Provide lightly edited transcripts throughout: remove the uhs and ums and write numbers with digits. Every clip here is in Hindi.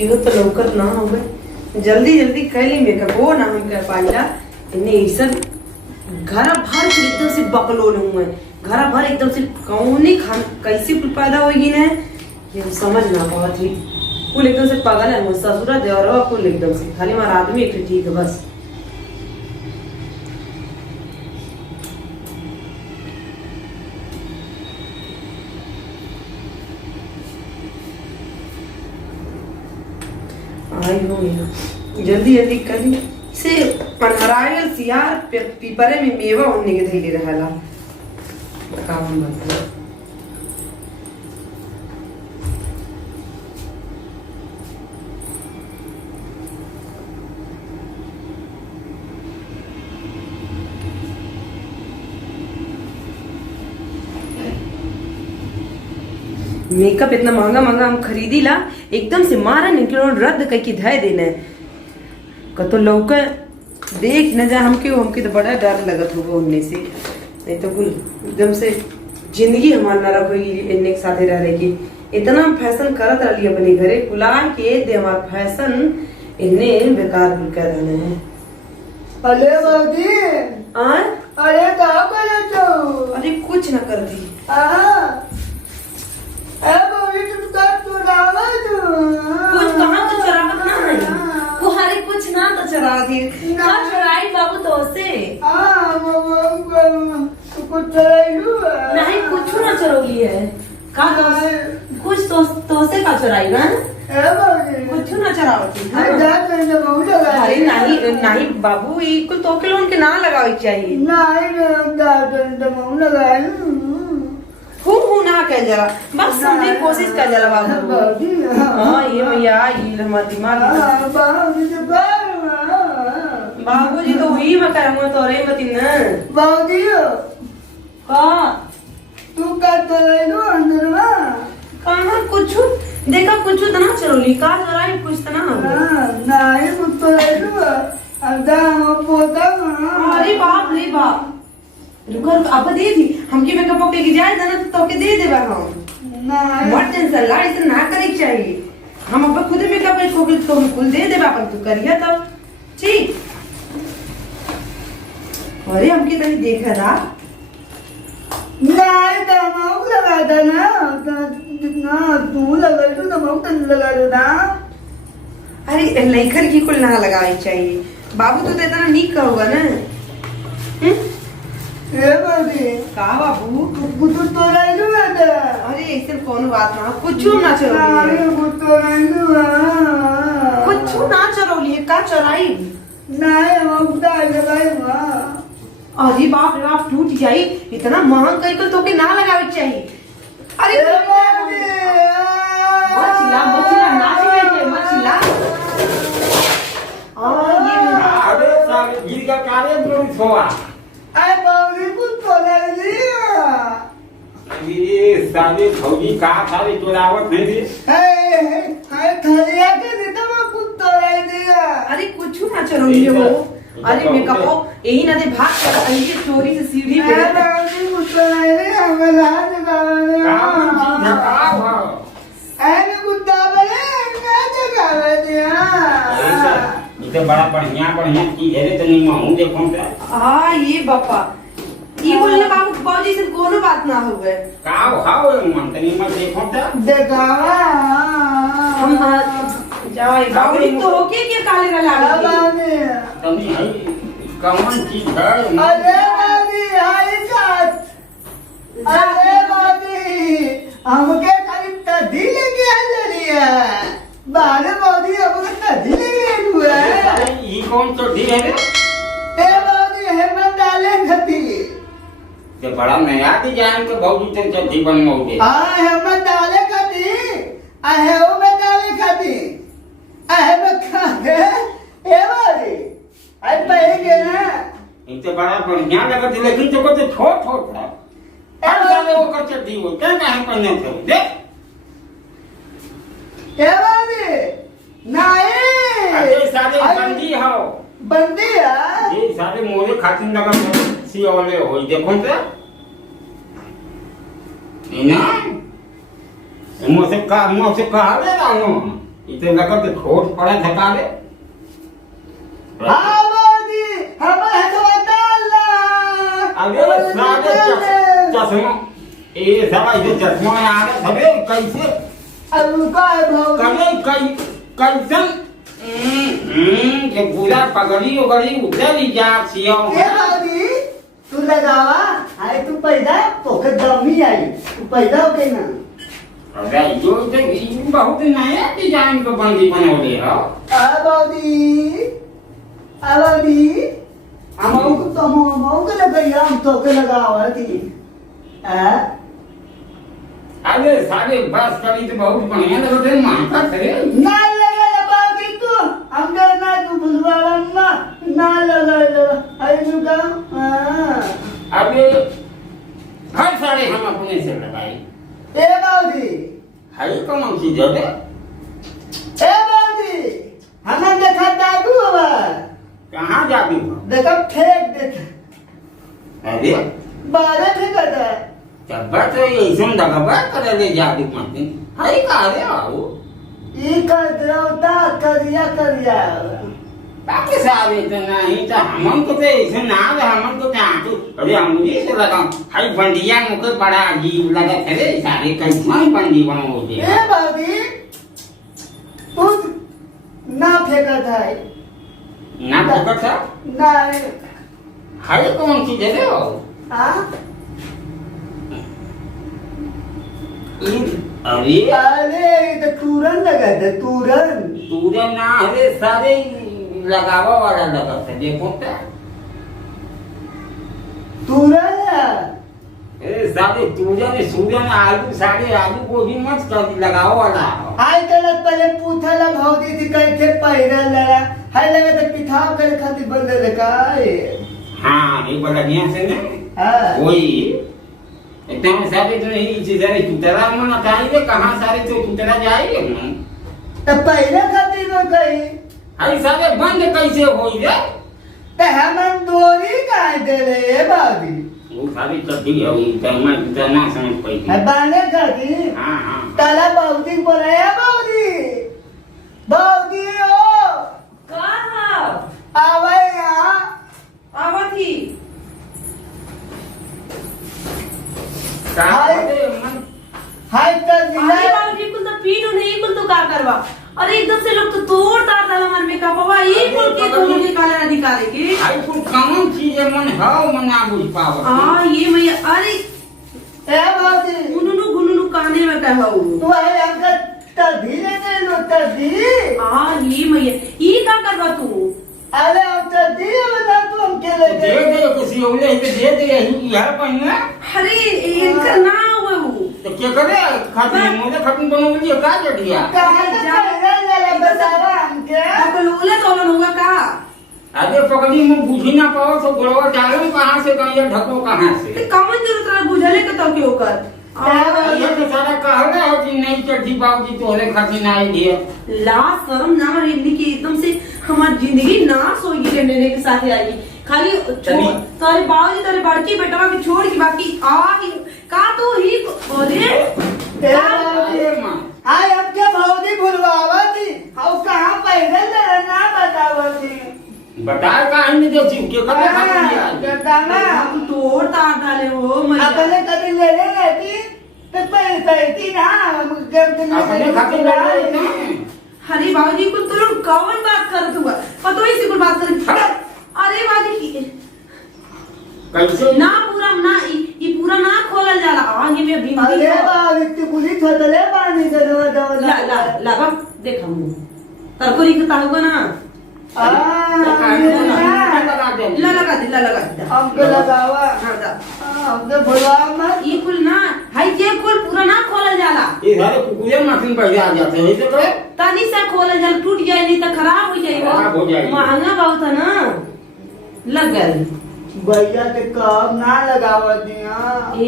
चिहो तो लौकर ना हो गए जल्दी जल्दी कैली मेकअप वो ना हम कर पाइला इन्हें ऐसा घर भर एकदम से बकलोल हूँ घर भर एकदम से कौन खान कैसे पैदा होगी ना ये समझ ना पावत ही कुल एकदम से पागल है मुझे ससुरा देवरवा कुल एकदम से खाली हमारा आदमी एक ठीक है बस आई हो जल्दी जल्दी कर से नारियल सियार पीपरे में मेवा होने के धैले रहला काम मतलब मेकअप इतना महंगा महंगा हम खरीदी ला एकदम से मारा निकलो रद्द करके धय देना कतो लौका देख न जा हमके तो बड़ा डर लगत होगा उनने से नहीं तो कुल एकदम से जिंदगी हमार ना रखोगी इन्ने के साथे रह की इतना फैशन करत रही अपने घरे कुला के दे हमार फैशन इन्ने बेकार कुल कर रहने हैं अरे बाबूजी अरे का करे तो अरे कुछ ना कर दी बाबूजी तुम कर तो डाला तो कुछ कहां तो चरावत ना है वो हरे कुछ ना तो चरा दी का चराई बाबू तो से कुछ चराइलू नहीं कुछ ना चरोली है का कुछ तो से का चराई ना कुछ ना चरावती अरे नहीं नहीं बाबू ये कुल तो के लोन के ना लगावे चाहिए हूँ ना कह जरा बस समझे कोशिश कर जरा बाबू हाँ ये भैया ये हमारा दिमाग बाबू जी तो वही मैं करूँगा तो रे मत ना बाबूजी का तू का तो अंदर में कहाँ कुछ देखा कुछ तो ना चलोली का जरा कुछ तो ना नहीं कुछ तो अरे बाप रे बाप रुको अब दे दी हमके मेकअप ओके की जाए ना तो के दे देबा हम मत टेंशन ला ऐसे ना करे चाहिए हम अब खुद मेकअप को तो कुल दे देबा अपन तू करिया तब ठीक अरे हमके तनी देखा ना नहीं दमाग लगा देना जितना तू लगा तो दमाग तन लगा देना अरे लेखर की कुल ना लगाई चाहिए बाबू तो इतना नीक होगा ना ए बाबी का बाबू कुछ तो राइलू है अरे ऐसे कौन बात ना कुछ ना चरोली है कुछ तो राइलू कुछ ना चरोली है का चराई नहीं हम उतार के भाई अरे बाप रे बाप टूट जाई इतना महंग कई तो के ना लगावे चाहिए अरे मछला मछला नाच रही है मछला ये अरे सारे गिर का कार्य में छोड़ा अरे बाबूजी कुछ तो नहीं लिया ये सारे फौजी का सारे चुरावत नहीं दी है थलिया के देता मैं कुछ तो नहीं दिया अरे कुछ ना चरोली है वो अरे मेकअप यही ना दे भाग कर ये चोरी से सीढ़ी पे बाबूजी कुछ तो नहीं लिया मैं लाज का ऐसे कुत्ता बने क्या जगह दिया इधर बड़ा बढ़िया चीज है तो नहीं माहूं देखो तो हाँ ये बापा ये बोलने बाबू बाबूजी से कोनो बात ना हो गए काव हाउ मन तनी मत देखो तो देखावा हम जाओ बाबूजी तो होके क्या काले ना लागे बाबूजी तनी है कौन चीज है अरे बाबूजी हाय साथ अरे बाबूजी हमके खाली तदी लेके आ लिया बाले बाबूजी हमके तदी लेके हुआ है ये कौन तो दी है ए बाबूजी हेमंत डाले खती ये बड़ा नया डिजाइन के भौजी तो जल्दी बनवाओगे हां हेमंत डाले खती आ है वो में डाले खती आ है में खा है ए बाबूजी आई पहले के ना इनसे बड़ा बढ़िया लगत है लेकिन तो को छोट है अब जाने वो कर चढ़ी हो क्या कहां पहने थे देख ए बाबूजी नहीं अरे सारे बंदी हो बंदी है ये सारे मोरे खातिन लगा सी वाले हो देखो तो इना मुझसे कहा ले रहा हूं इतने लगत के ठोट पड़े धकावे हाँ बाबूजी हमें हटवाता अबे सारे चश्मा ये सब इधर चश्मा में आ गए सबे कैसे अब रुका है बाबूजी कई कैसन ये पूरा पगड़ी उगड़ी उधर ही जा सियो ए बाबूजी तू लगावा आए तू पैदा तोके दमी आई तू पैदा हो गई ना अरे यो तो बहुत नया डिजाइन को बंदी बनौले हो बाबूजी अमाऊ को तो अमाऊ के लगाइया हम तोके लगावा थी अरे सारे बस करी तो बहुत बढ़िया लगते हैं मानता थे ना लगा बाबूजी तू हमके ना तू बुझवाड़ा ना लगा आई तू का अबे हर सारे हम अपने से लगाए ए बाबूजी हाई कौन सी जगह ए बाबूजी हमें देखा दादू हवा कहाँ जाती हो देखा फेंक देता अरे बारे फेंका था तब तो ऐसा दगबा कर ले जाती मत हाई कहाँ रे आओ ये कर देवता करिया बाकी सारे तो नहीं तो हमन को तो ऐसे ना है हमन को क्या तो अरे अंगुली से लगा हाई बंदिया मुझे बड़ा अजीब लगा थे सारे कैसे बंदी बनाओ दे ए बाबूजी तू ना फेंका था ना पकड़ था ना हाई कौन सी जगह हो हाँ अरे अरे तो तुरंत लगा था तुरंत तूने ना अरे सारे लगावा वाला लगा था देखो क्या तुरंत अरे सारे सूर्य ने आलू सारे आलू को भी मत कर लगाओ वाला हाय तेरा पहले पूछा ला भौजी थी कैसे पैरा लड़ा हाय लगा तो पिठाव कर खाती बंद लगा हाँ ये बड़ा नियम से ना हाँ वही एकदम सारे तो नहीं चीज़ है तुतरा मन बताइए कहाँ सारे तो तुतरा जाएंगे हम तो पहले खाती न कही अरे सारे बंद कैसे हो रे तो हम दोरी काहे दे रहे बाबी वो सारी चड्डी है वो मैं इतना समझ पाई है बाने खाती हाँ हाँ ताला बाबूजी को बोलाया बाबूजी ओ कहाँ आवे यहाँ आवा थी कहाँ रे मन हाय कर अरे दिया बाबूजी कुल तो पीट नहीं कुल तो का करवा अरे एकदम से लोग तो तोड़ ताड़ डाला मन में का बाबा ये कुल के तो निकाले ना निकाले के आई कुल कौन चीज है मन हाउ मन ना बुझ पावत हाँ ये मैया अरे ए बाबूजी गुनुनु काने में का हो तू है हमका तभी ले लो तभी हाँ ये मैया ये का करवा तू अरे हम तभी बता तू हमके ले दे दे किसी ओले दे दे यार पहिना अरे इनका ना हुआ वो तो क्या करे खाती मुझे खत्म बनोगे ये का जटिया कहाँ से पैरा ले बतावा हमके तो लोले तो होगा का अरे पकड़ी मुंह बुझी ना पाओ तो गोलवा डालो कहाँ से कहीं ढको कहाँ से ते कौन जरूरत है बुझले के तो क्यों कर ये तो सारा कहले हो कि नहीं चढ़ी बाबूजी तोरे खाती ना आई दिए ला शर्म ना रहने की एकदम से हमारी जिंदगी नाश होगी रहने के साथ आई खाली तारे बाबूजी तारे बड़की बेटवा के छोड़ के बाकी आ ही का तो ही अरे अरे मां हाय हमके भौजी भुलवावा थी हम कहाँ पैरा ले ना बतावा थी बता कहाँ नहीं दे चीज के करे खाती बताना हम तोड़ ताड़ डाले हो मैं अपने कभी ले ले रहती तो पैती ना हम अपने खाती लड़ाई ना अरे बाबूजी को तो लोग कौन बात करत हुआ पतो ही से कुछ बात कर अरे बाबूजी कैसे ना पूरा ना ये पूरा ना खोलल जाला आगे में बिंदी अरे बाबू इतनी पुलिस होतले पानी दे दो ला ला ला बा देख हम तरकोरी के ताहुगा ना ला लगा दे हमके लगावा हाँ दा हमके भुलवा मत ये कुल ना हाई के कुल पूरा ना खोलल जाला ये सारे कुकुरे मशीन पर आ जाते हैं ऐसे करे तनी से खोलल जाला टूट जाए नहीं तो खराब हो खराब हो जाएगा जाएगी। महंगा बहुत है ना लग गए भैया के कब ना लगावा दिया ए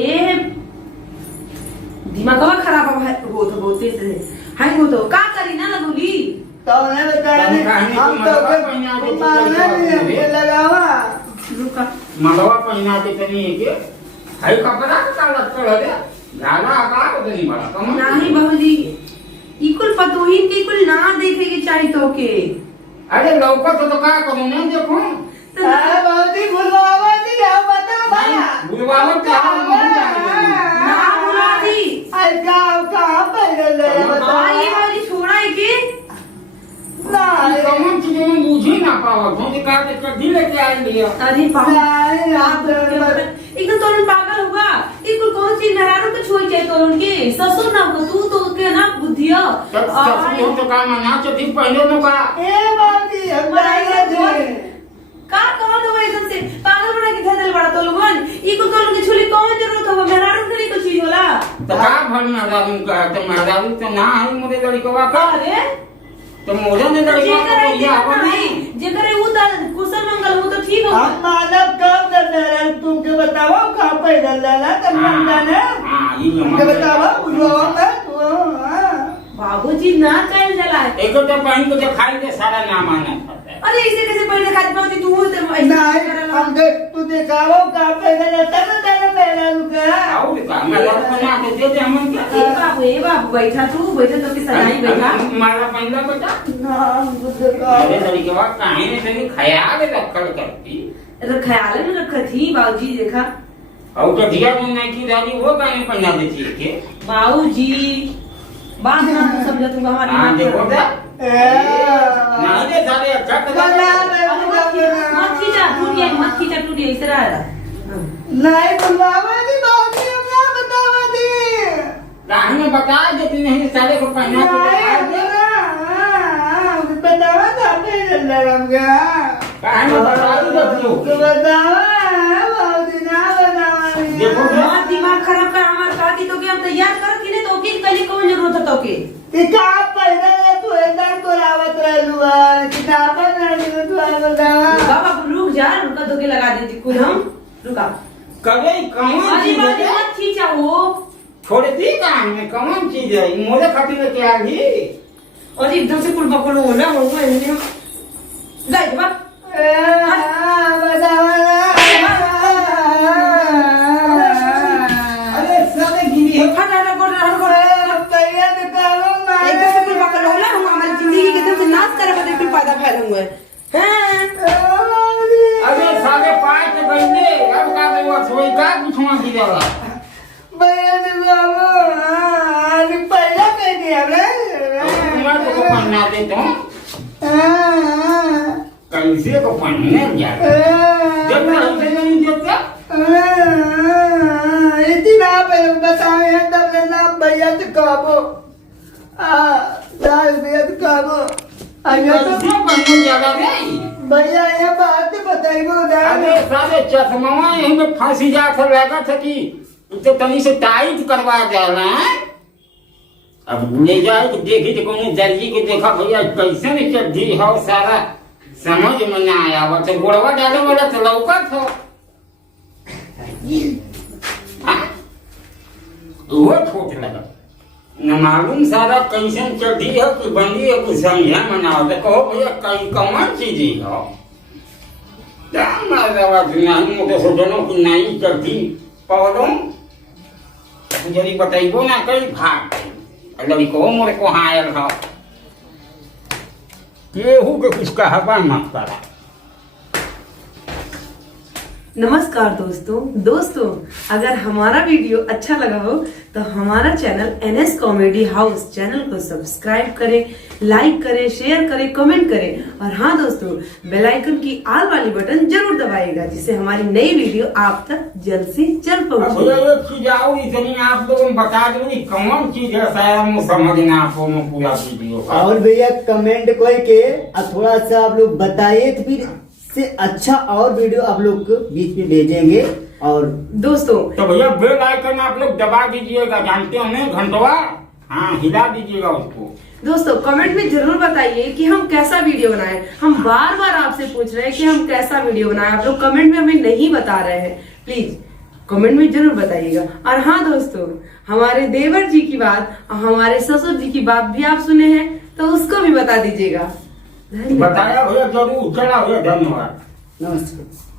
दिमागवा खराब हो तो बहुते से हाय हो तो का करी ना लगोली तो उन्हें बताया हम तो मांगना नहीं हमके लगावा रुका मलवा पहना के तनी के हाई कपड़ा का लगता है रे गाला आकार तो नहीं बड़ा कम नहीं बाबूजी इकुल पतोही के कुल ना चाहिए तो के अरे लौका तो का करूं नहीं देखो बाबूजी भूलवावा दी हम बता भैया बुलवावत का हम नहीं जाने ना बुला दी आई गाँव कहाँ पैदल ले बता ये वाली छोड़ा है के ना कौन चीज में बूझी ना पावत हूं कि का के ढीले के आई लिया अरे पागल नहीं रात एकदम तोरण पागल होगा एक कौन चीज नरारो पे छोड़ के तोरण के ससुर ना हो तू तो के ना बुद्धिया सब तो काम ना चोटी पहले नो का ए बाबूजी हम जाएंगे जी का कौन हो एकदम से पागल बना के धदल बड़ा तो लोगन ई को तोरण के छोली कौन जरूरत हो नरारो के लिए तो चीज होला तो का भर में दादू का तो मर्दावी तो ना है मोरे लड़कवा का अरे तो मोरे ने लड़कवा को ये आवा नहीं जेकर वो तो कुशल मंगल हो तो ठीक हो हम मानव कब दर्द तुमके बताओ कहाँ पैदल लाला तब जाने हां ये तुमके बताओ भूलवावा मैं बाबूजी ना कल जला एक तो बहन को जो खाई के सारा नाम आना पड़ता है अरे इसे कैसे पहले खाती बाबूजी तू तो नहीं हम देख तू दिखाओ कहाँ पैदल जाता ना तेरा मेरा रुका और का मैं बना के दे दे हम क्या ए बाबू बैठा बैठा तो की सगाई बैठा मारा पहला बेटा ना हमको दिखाओ अरे लड़कवा काहे ने तेरी ख्याल रखल करती ख्याल में रखा थी बाबूजी देखा और तो दिया में नहीं की दादी वो काहे पहना देती है के बाबूजी बात ना तू समझा तू हमारी हां देखो बात क्या नहीं दे सारे अच्छा मत खींचा टूटिए इस तरह नहीं बुलवावा दी बाबूजी हम ना बतावा दी काहे में बता देती नहीं सारे को पहना के बतावा था पैदल लड़ाऊंगा काहे में बता दो तो बतावा बाबूजी ना बतावा देखो मत दिमाग खराब कर हमार काकी तो के हम तैयार करत ही ने तो के कली कौन जरूरत है तो के किताब पढ़ने तू एकदम तोरावत रहलुआ किताब पढ़ने तू बतावा बाबा रुक जा रुका तो के लगा देती खुद हम रुका कभी कौन अरे चीज बाबूजी है मत खींचा वो छोड़ती काम में कौन चीज है मोरे खातिर के आ गई और एकदम से कुल बकड़ हो ना हो गए हम गए बा अरे सारे गिरी है हट हट गोड़ एकदम से कुल बकड़ हो ना हम हमारी जिंदगी के एकदम से नाश करे बदे फिर पैदा फैले हुए हैं अरे सारे पाए के बंदे अब का वो सोई का कुछवा गिरला मैं तो को पढ़ना दे तो कैसे को पढ़ने जा जब हमसे नहीं देता इतना पहले बतावे तब ना भैया तो कबो भैया तो कबो आयो तो कैसे पढ़ने जागा नहीं भैया ये बात बताइबो अरे सारे चश्मा यहीं में फांसी जाकर लगा था कि तो तनी से टाइट करवा देना अब ले जाए तो देखी तो कौन दर्जी को देखा भैया कैसे नहीं चढ़ी हो सारा समझ में ना आया वो तो गोड़वा डाले वाला तो लौका था वो ठोक लगा न मालूम सारा कैसे चढ़ी है कि बंदी है कुछ समझा मनाओ तो कहो भैया कई कौन चीज हो क्या मारा नहीं मुझे सोचनो कि नहीं चढ़ी पौधों जरी बताइबो ना कई भाग लड़को मोरे को हायल हो केहू के कुछ कहबा मत करा नमस्कार दोस्तों अगर हमारा वीडियो अच्छा लगा हो तो हमारा channel NS comedy house channel को सब्सक्राइब करें, लाइक करें, शेयर करें, कमेंट करें और हाँ दोस्तों बेल आइकन की आल वाली बटन जरूर दबाइएगा जिससे हमारी नई वीडियो आप तक जल्द से जल्द पहुंचे। भैया एक चीज आओ इतनी आप लोगों को बता दो कि कौन चीज है शायद मुझे समझना आपको पूरा वीडियो का। और भैया कमेंट कोई के थोड़ा सा आप लोग बताइए तो फिर से अच्छा और वीडियो आप लोग को बीच में भेजेंगे। और दोस्तों तो भैया बेल आइकन आप लोग दबा दीजिएगा, जानते हो ना घंटवा, हाँ हिला दीजिएगा उसको। कमेंट में जरूर बताइए कि हम कैसा वीडियो बनाएं। हम बार बार आपसे पूछ रहे हैं कि हम कैसा वीडियो बनाएं, आप लोग कमेंट में हमें नहीं बता रहे हैं। प्लीज कमेंट में जरूर बताइएगा। और हाँ दोस्तों हमारे देवर जी की बात और हमारे ससुर जी की बात भी आप सुने हैं तो उसको भी बता दीजिएगा। बताया भैया जरूर, चला भैया, धन्यवाद, नमस्कार।